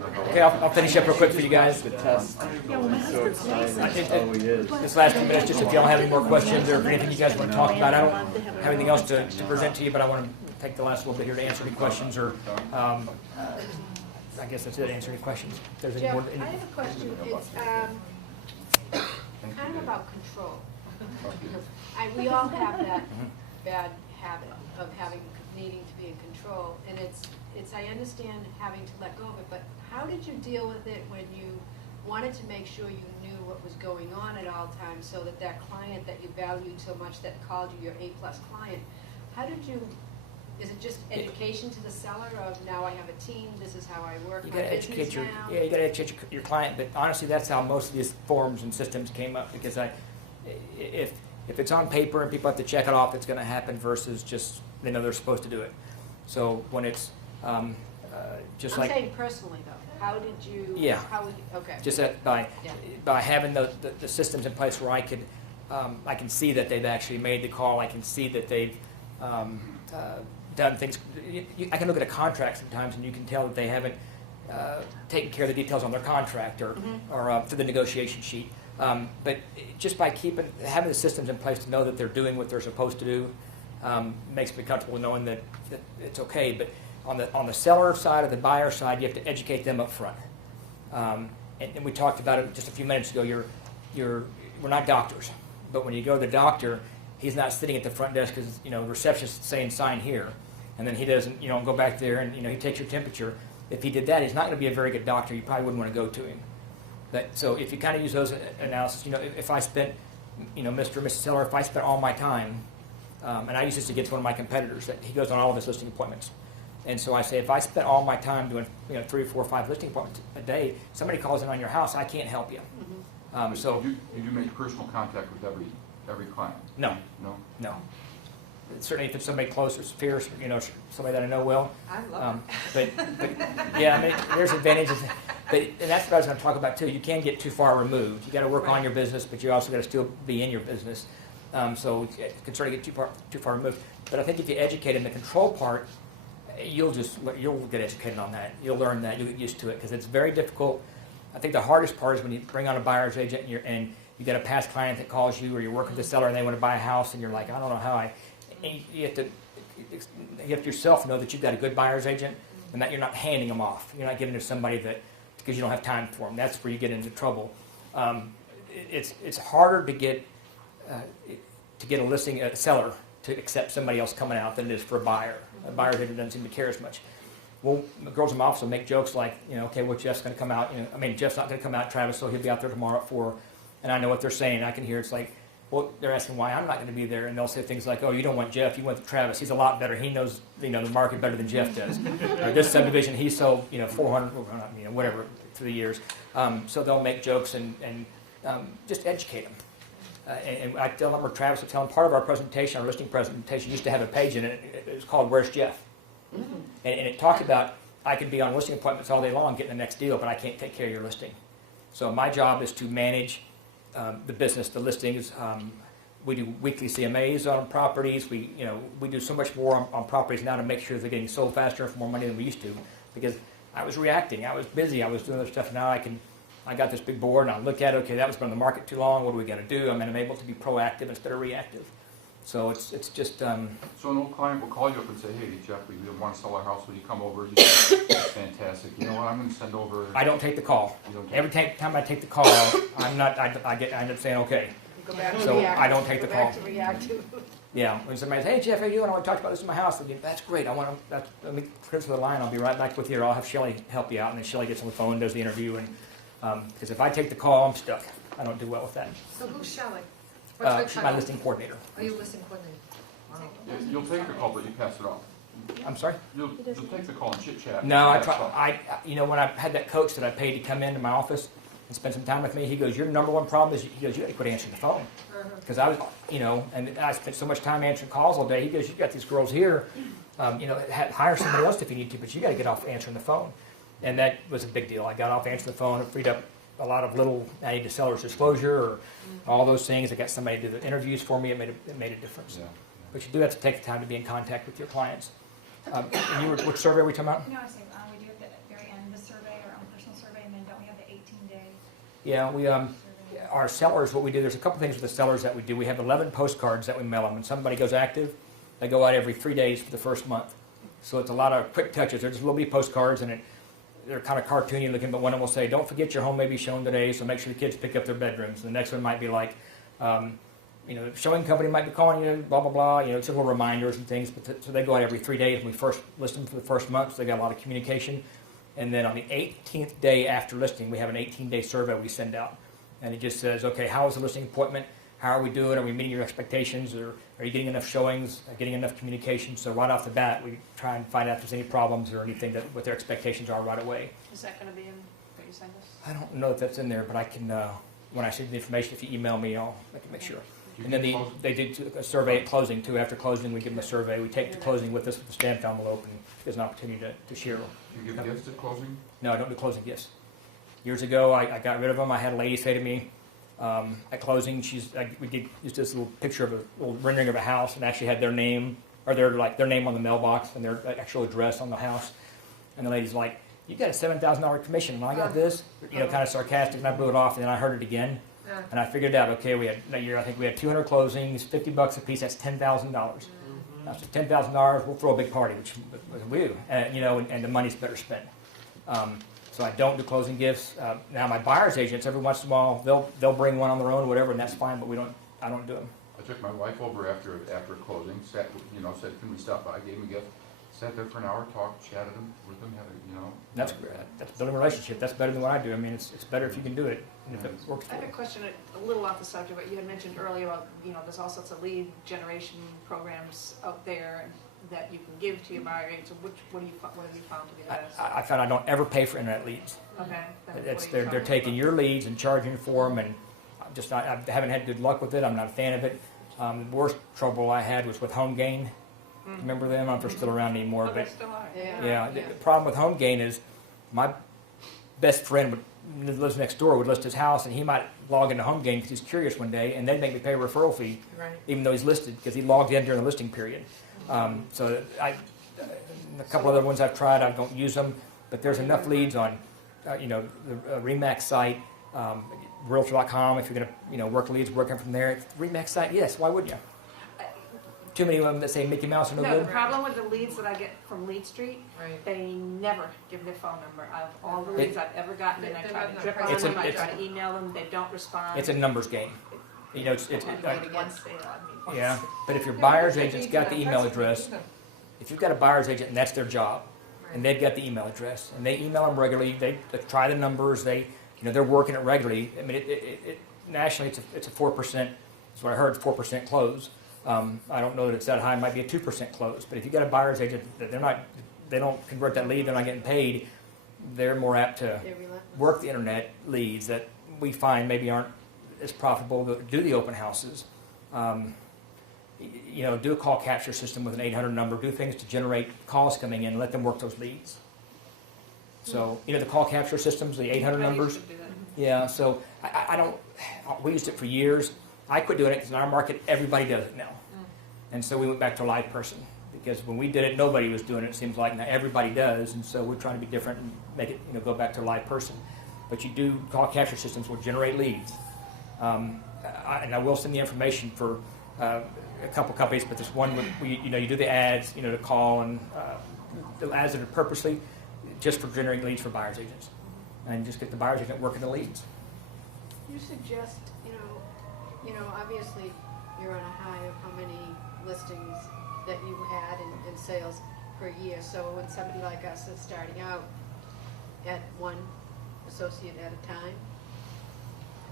Okay, I'll finish up real quick for you guys. The test. This last few minutes, just if y'all have any more questions or anything you guys want to talk about. I don't have anything else to present to you, but I want to take the last little bit here to answer any questions or I guess that's it, answer any questions. If there's any Jeff, more. I have a question. It's kind of about control. We all have that bad habit of needing to be in control, and it's I understand having to let go of it, but how did you deal with it when you wanted to make sure you knew what was going on at all times, so that that client that you valued so much that called you your A-plus client, how did you? Is it just education to the seller of now I have a team, this is how I work You my got to business educate now? you got to educate your client. But honestly, that's how most of these forms and systems came up. Because if it's on paper and people have to check it off, it's going to happen versus just they know they're supposed to do it. So when it's just I'm like saying personally though, how did you? Yeah. How would you, okay. just that by having the systems in place where I can see that they've actually made the call. I can see that they've done things. I can look at a contract sometimes, and you can tell that they haven't taken care of the details on their contract or through the negotiation sheet. But just by having the systems in place to know that they're doing what they're supposed to do makes me comfortable knowing that it's okay. But on the seller side or the buyer side, you have to educate them up front. And we talked about it just a few minutes ago. We're not doctors, but when you go to the doctor, he's not sitting at the front desk because the receptionist is saying sign here, and then he doesn't go back there and he takes your temperature. If he did that, he's not going to be a very good doctor. You probably wouldn't want to go to him. So if you kind of use those analysis, if I spent, Mr. or Mrs. Seller, if I spent all my time, and I use this against one of my competitors, that he goes on all of his listing appointments. And so I say, if I spent all my time doing 3, 4, 5 listing appointments a day, somebody calls in on your house, I can't help you. So you do make personal contact with every client? No. Certainly, if it's somebody close or fierce, somebody that I know well. I love but yeah, there's advantages. And that's what I was going to talk about too. You can't get too far removed. You got to work on your business, but you also got to still be in your business. So you can sort of get too far removed. But I think if you educate in the control part, you'll get educated on that. You'll learn that. You'll get used to it because it's very difficult. I think the hardest part is when you bring on a buyer's agent and you get a past client that calls you, or you're working with a seller and they want to buy a house, and you're like, I don't know how you have to yourself know that you've got a good buyer's agent and that you're not handing them off. You're not giving it to somebody because you don't have time for them. That's where you get into trouble. It's harder to get a seller to accept somebody else coming out than it is for a buyer. A buyer's agent doesn't seem to care as much. Well, the girls in my office will make jokes like, okay, well, Jeff's going to come out. Jeff's not going to come out, Travis, so he'll be out there tomorrow at 4. And I know what they're saying. I can hear it's like, well, they're asking why I'm not going to be there, and they'll say things like, oh, you don't want Jeff, you want Travis. He's a lot better. He knows the market better than Jeff does. Or this subdivision, he sold 400, whatever through the years. So they'll make jokes and just educate them. And I tell them, or Travis will tell them, part of our presentation, our listing presentation, used to have a page in it. It was called "Where's Jeff?" And it talked about I could be on listing appointments all day long getting the next deal, but I can't take care of your listing. So my job is to manage the business, the listings. We do weekly CMAs on properties. We do so much more on properties now to make sure they're getting sold faster and for more money than we used to. Because I was reacting, I was busy, I was doing other stuff. Now I got this big board and I look at it. Okay, that was been on the market too long. What do we got to do? I'm able to be proactive instead of reactive. So it's just. So an old client will call you up and say, "Hey, Jeff, we want to sell our house. Will you come over?" You say, "That's fantastic. You know what? I'm going to send over." I don't take the call. Every time I take the call, I end up saying okay. Go back to so reactive. I don't take the Go call. back to reactive. Yeah, when somebody says, "Hey Jeff, how you doing? I want to talk about this in my house." That's great. Let me print to the line. I'll be right back with you. Or I'll have Shelly help you out, and then Shelly gets on the phone and does the interview. And because if I take the call, I'm stuck. I don't do well with that. So who's Shelly? She's my listing coordinator. Are you listing coordinator? Wow. You'll take the call, but you pass it off. I'm sorry? You'll take the call and chit chat. No, when I had that coach that I paid to come into my office and spend some time with me, he goes, your number one problem is, you got to quit answering the phone. Because I was, and I spent so much time answering calls all day. He goes, you got these girls here, hire somebody else if you need to, but you got to get off answering the phone. And that was a big deal. I got off answering the phone. It freed up a lot of little, I need to seller's disclosure or all those things. I got somebody to do the interviews for me. It made a difference. Yeah. But you do have to take the time to be in contact with your clients. And which survey are we talking about? No, I was saying we do at the very end of the survey or on Yeah, our sellers, what we do, there's a couple things with the sellers that we do. We have 11 postcards that we mail them. When somebody goes active, they go out every 3 days for the first month. So it's a lot of quick touches. They're just little bitty postcards, and they're kind of cartoony looking, but one of them will say, don't forget your home may be shown today, so make sure the kids pick up their bedrooms. The next one might be like, the showing company might be calling you, blah, blah, blah, it's little reminders and things. But so they go out every 3 days, and we first list them for the first month, so they got a lot of communication. And then on the 18th day after listing, we have an 18-day survey we send out. And it just says, okay, how was the listing appointment? How are we doing? Are we meeting your expectations? Or are you getting enough showings? Getting enough communication? So right off the bat, we try and find out if there's any problems or anything that what their expectations are right away. Is that going to be in what you send us? I don't know if that's in there, but I can, when I send the information, if you email me, I can make sure. And then they did a survey at closing, too. After closing, we give them a survey. We take the closing with us with the stamped envelope, and there's an opportunity to share. Do you give gifts at closing? No, I don't do closing gifts. Years ago, I got rid of them. I had a lady say to me at closing, we did just this little picture of a little rendering of a house, and actually had their name or their name on the mailbox and their actual address on the house. And the lady's like, "You got a $7,000 commission, and I got this," kind of sarcastic. And I blew it off, and then I heard it again, and I figured out, okay, we had that year. I think we had 200 closings, $50 a piece. That's $10,000. I said, $10,000, we'll throw a big party, which we do, and the money's better spent. So I don't do closing gifts. Now my buyer's agents, every once in a while, they'll bring one on their own or whatever, and that's fine. But I don't do them. I took my wife over after a closing, said, can we stop by, gave him a gift, sat there for an hour, talked, chatted with them, That's building a relationship. That's better than what I do. I mean, it's better if you can do it, and if it works I for have you. a question a little off the subject, but you had mentioned earlier about, there's all sorts of lead generation programs out there that you can give to your buyer agents. So what have you found to be the best? I found I don't ever pay for internet leads. Okay. then what are you They're taking your leads and charging for them, and I haven't had good luck with it. I'm not a fan of it. The worst trouble I had was with Home Gain. Remember them? I don't know if they're still around anymore, Oh, they but still are. yeah. The problem with Home Gain is my best friend lives next door would list his house, and he might log into Home Gain because he's curious one day, and they'd make me pay a referral fee, Right. even though he's listed because he logged in during the listing period. So a couple other ones I've tried, I don't use them, but there's enough leads on, the Remax site, Realtor.com. If you're going to, work leads, working from there. Remax site, yes. Why wouldn't you? Too many of them that say Mickey Mouse are no No, good. the problem with the leads that I get from Lead Street, Right. they never give their phone number. Out of all the leads I've ever gotten, and I They're try not to the drip on person. them, I try to email them, they don't respond. It's a numbers game. Once they on me. Yeah. But if your buyer's agent's got the email address, if you've got a buyer's agent and that's their job, and they've got the email address, and they email them regularly, they try the numbers, they're working it regularly. I mean, it nationally it's a 4%. That's what I heard, 4% close. I don't know that it's that high. It might be a 2% close. But if you've got a buyer's agent that they don't convert that lead, they're not getting paid, they're more apt to They're relentless. work the internet leads that we find maybe aren't as profitable to do the open houses. Do a call capture system with an 800 number. Do things to generate calls coming in. Let them work those leads. So, the call capture systems, the 800 numbers. Should do that. Yeah, so I don't, we used it for years. I quit doing it because in our market, everybody does it now. And so we went back to a live person. Because when we did it, nobody was doing it. It seems like now everybody does. And so we're trying to be different and make it, go back to a live person. But you do, call capture systems will generate leads. And I will send the information for a couple companies, but this one, you do the ads, to call, and the ads that are purposely just for generating leads for buyer's agents. And just get the buyer's agent working the leads. You suggest, obviously you're on a high of how many listings that you had in sales per year. So when somebody like us is starting out at one associate at a time,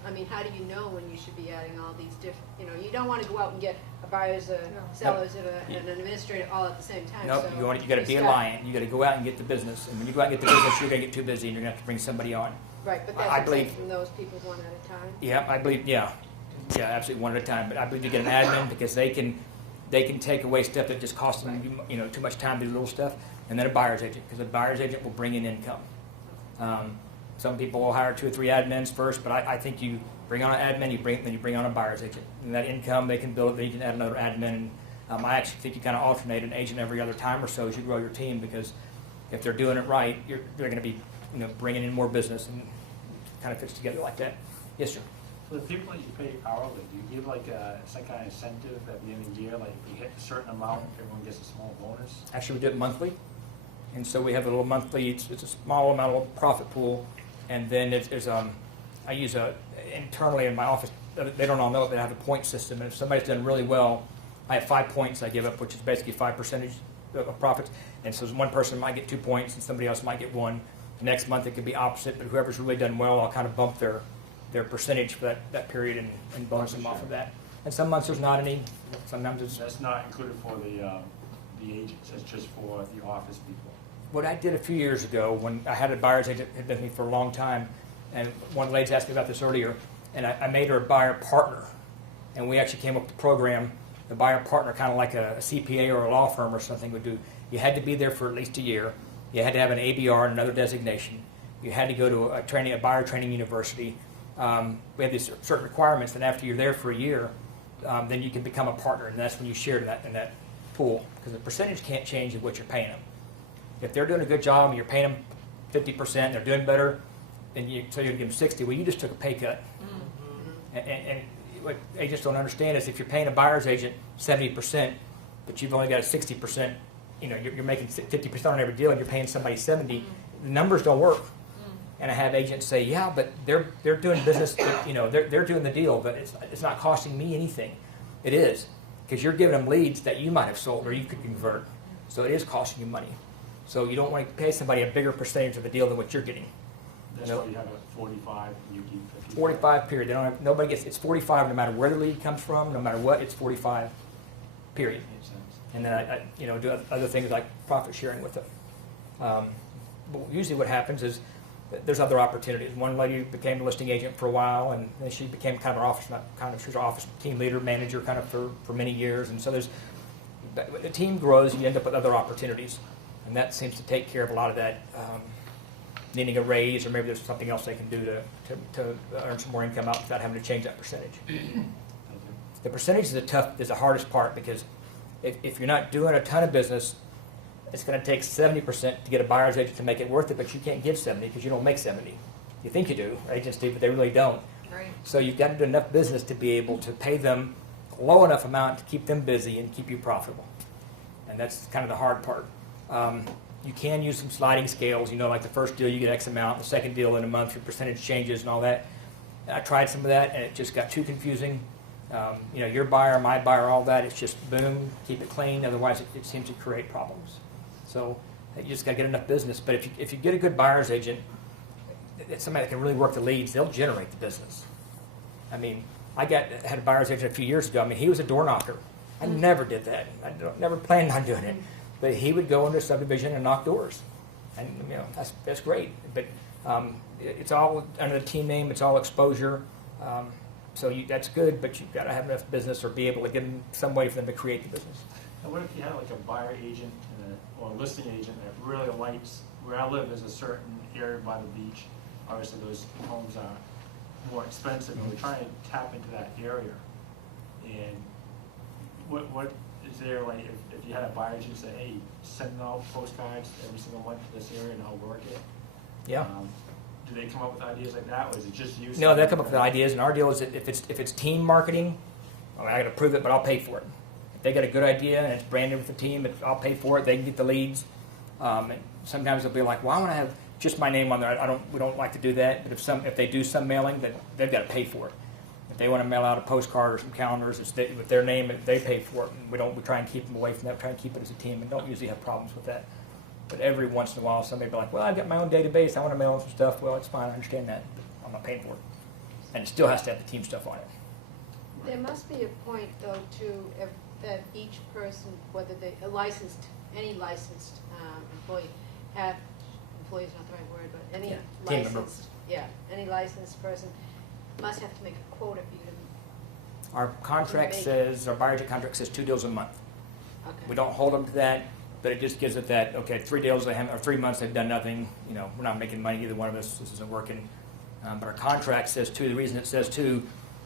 I mean, how do you know when you should be adding all these different, you don't want to go out and get a buyer's, a seller's, and an administrator all at the same time. Nope, So you got to be a lion. You got to go out and get the business. And when you go out and get the business, you're going to get too busy and you're going to have to bring somebody on. Right, but I that's believe- taking those people one at a time. Yeah, I believe, yeah, absolutely one at a time. But I believe you get an admin because they can take away stuff that just costs them, too much time to do little stuff, and then a buyer's agent because a buyer's agent will bring in income. Some people will hire 2 or 3 admins first, but I think you bring on an admin, then you bring on a buyer's agent, and that income they can build it. Then you can add another admin. I actually think you kind of alternate an agent every other time or so as you grow your team because if they're doing it right, they're going to be bringing in more business and kind of fits together like that. Yes, sir. For the people that you pay hourly, do you give like some kind of incentive at the end of the year, like if you hit a certain amount, everyone gets a small bonus? Actually, we do it monthly, and so we have a little monthly. It's a small amount of profit pool, and then there's I use internally in my office. They don't all know it, but I have a point system, and if somebody's done really well, I have 5 points I give up, which is basically 5% of profits. And so one person might get 2 points, and somebody else might get 1. The next month it could be opposite, but whoever's really done well, I'll kind of bump their percentage for that period and bonus them off of that. And some months there's not any. Sometimes it's. That's not included for the agents, that's just for the office people. What I did a few years ago when I had a buyer's agent had been with me for a long time, and one of the ladies asked me about this earlier, and I made her a buyer partner. And we actually came up with a program, the buyer partner, kind of like a CPA or a law firm or something would do. You had to be there for at least a year. You had to have an ABR and another designation. You had to go to a buyer training university. We have these certain requirements, and after you're there for a year, then you can become a partner, and that's when you share in that pool, because the percentage can't change of what you're paying them. If they're doing a good job and you're paying them 50%, they're doing better, then so you're going to give them 60. Well, you just took a pay cut. And what agents don't understand is if you're paying a buyer's agent 70%, but you've only got a 60%, you're making 50% on every deal, and you're paying somebody 70. The numbers don't work. And I have agents say, yeah, but they're doing business, they're doing the deal, but it's not costing me anything. It is, because you're giving them leads that you might have sold or you could convert. So it is costing you money. So you don't want to pay somebody a bigger percentage of the deal than what you're getting. That's why you have a 45 and you keep 50. 45 period. They don't have, nobody gets, it's 45 no matter where the lead comes from, no matter what, it's 45 period. Makes sense. And then I do other things like profit sharing with them. But usually what happens is there's other opportunities. One lady became a listing agent for a while, and then she became kind of an office, she was an office team leader, manager kind of for many years. And so the team grows, and you end up with other opportunities. And that seems to take care of a lot of that needing a raise, or maybe there's something else they can do to earn some more income out without having to change that percentage. The percentage is the hardest part, because if you're not doing a ton of business, it's going to take 70% to get a buyer's agent to make it worth it, but you can't give 70 because you don't make 70. You think you do, agents do, but they really don't. Right. So you've got to do enough business to be able to pay them a low enough amount to keep them busy and keep you profitable. And that's kind of the hard part. You can use some sliding scales, like the first deal you get X amount, the second deal in a month your percentage changes and all that. I tried some of that and it just got too confusing. Your buyer, my buyer, all that, it's just boom, keep it clean, otherwise it seems to create problems. So you just got to get enough business. But if you get a good buyer's agent, it's somebody that can really work the leads, they'll generate the business. I mean, I had a buyer's agent a few years ago. I mean, he was a door knocker. I never did that. I never planned on doing it. But he would go into a subdivision and knock doors. And, that's great. But it's all under the team name. It's all exposure. So that's good, but you've got to have enough business or be able to give them some way for them to create the business. And what if you had like a buyer agent or a listing agent that really likes, where I live is a certain area by the beach. Obviously those homes are more expensive, and we're trying to tap into that area. And what is there, like, if you had a buyer agent say, hey, send out postcards every single month to this area and I'll work it? Yeah. Do they come up with ideas like that, or is it just you? No, they come up with ideas, and our deal is that if it's team marketing, I got to prove it, but I'll pay for it. If they got a good idea and it's branded with the team, I'll pay for it. They can get the leads. And sometimes they'll be like, "Well, I want to have just my name on there." We don't like to do that. But if they do some mailing, then they've got to pay for it. If they want to mail out a postcard or some calendars, with their name, they pay for it. And we try and keep them away from that. Try and keep it as a team, and don't usually have problems with that. But every once in a while, somebody will be like, well, I've got my own database. I want to mail in some stuff. Well, it's fine. I understand that. But I'm not paying for it. And it still has to have the team stuff on it. There must be a point, though, too, that each person, whether any licensed employee, employee is not the right word, but any team member. Any licensed person must have to make a quota for you to. Our buyer agent contract says 2 deals a month. Okay. We don't hold them to that. But it just gives it that, okay, 3 deals, or 3 months they've done nothing. We're not making money, either one of us. This isn't working. But our contract says 2. The reason it says 2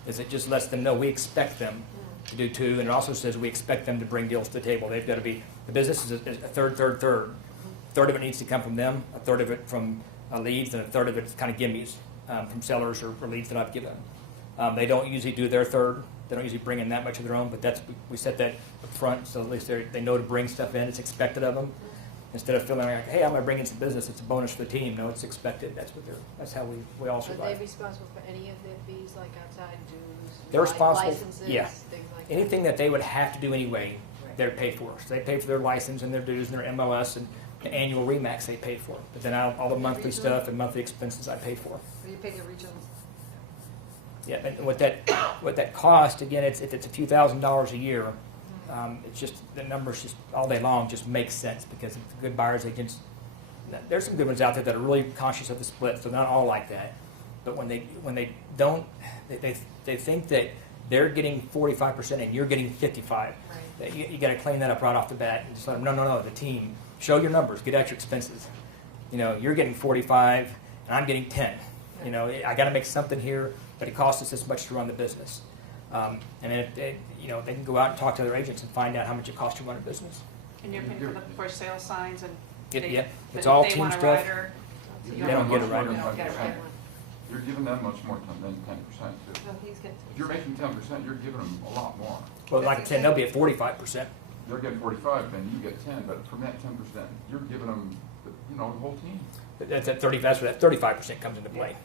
is it just lets them know we expect them to do 2, and it also says we expect them to bring deals to the table. They've got to be, the business is a third. A third of it needs to come from them, a third of it from leads, and a third of it's kind of gimmies. from sellers or leads that I've given them. They don't usually do their third. They don't usually bring in that much of their own, but we set that up front, so at least they know to bring stuff in. It's expected of them. Instead of feeling like, hey, I'm going to bring in some business, it's a bonus for the team. No, it's expected. That's how we all Are survive. they responsible for any of their fees, like outside dues? They're responsible, Licenses, yeah. things like that? Anything that they would have to do anyway, Right. they're paid for. So they pay for their license and their dues and their MLS and the annual REMAX they pay for. But then all the monthly stuff and monthly expenses I pay for. What do you pay the regionals? Yeah, and what that cost, again, if it's a few $1,000s a year, it's just, the numbers just all day long just make sense because the good buyers agents, there's some good ones out there that are really conscious of the split, so not all like that. But when they don't, they think that they're getting 45% and you're getting 55%. Right. That you got to clean that up right off the bat and just let them, no, the team, show your numbers, get out your expenses. You know, you're getting 45 and I'm getting 10. You know, I got to make something here, but it costs us this much to run the business. And they can go out and talk to other agents and find out how much it costs to run a business. And you're paying for sale signs and Yeah, but it's all if they team want a stuff. rider, so you They don't get a Much more rider. than You don't get a 10%. rider. You're giving them much more than 10% too. No, he's getting. If you're making 10%, you're giving them a lot more. Well, like I said, they'll be at 45%. They're getting 45, then you get 10, but from that 10%, you're giving them, the whole team. But that's at 30. That's where that 35% comes into play.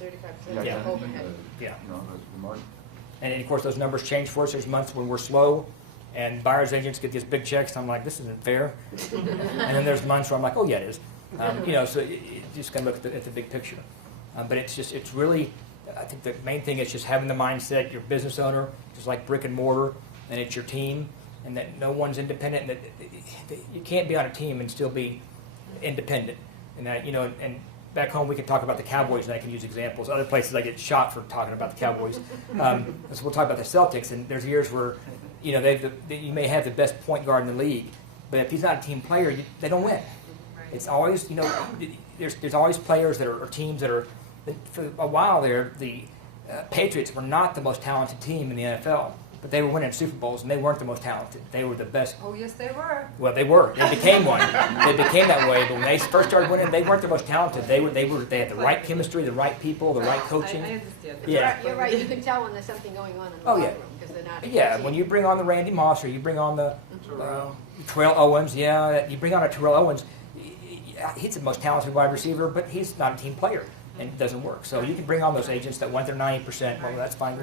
35% Yeah. of overhead. Yeah. The margin. And then, of course, those numbers change for us. There's months when we're slow, and buyers agents get these big checks. And I'm like, this isn't fair. And then there's months where I'm like, oh yeah, it is. So you just gotta look at the big picture. But it's really, I think the main thing is just having the mindset. You're a business owner, just like brick and mortar, and it's your team, and that no one's independent. And that you can't be on a team and still be independent. And that and back home we can talk about the Cowboys, and I can use examples. Other places I get shot for talking about the Cowboys. So we'll talk about the Celtics, and there's years where you may have the best point guard in the league, but if he's not a team player, they don't win. It's always there's always players that are or teams that are. For a while there, the Patriots were not the most talented team in the NFL, but they were winning Super Bowls, and they weren't the most talented. They were the best. Oh, yes, they were. Well, they were. They became one. They became that way. But when they first started winning, they weren't the most talented. They had the right chemistry, the right people, the right coaching. I understand that. Yeah. You're right. You can tell when there's something going on in the Oh, locker yeah. room because they're not. Yeah, when you bring on the Randy Moss or you bring on the Terrell Owens, you bring on a Terrell Owens, he's the most talented wide receiver, but he's not a team player, and it doesn't work. So you can bring on those agents that want their 90%. Well, that's fine.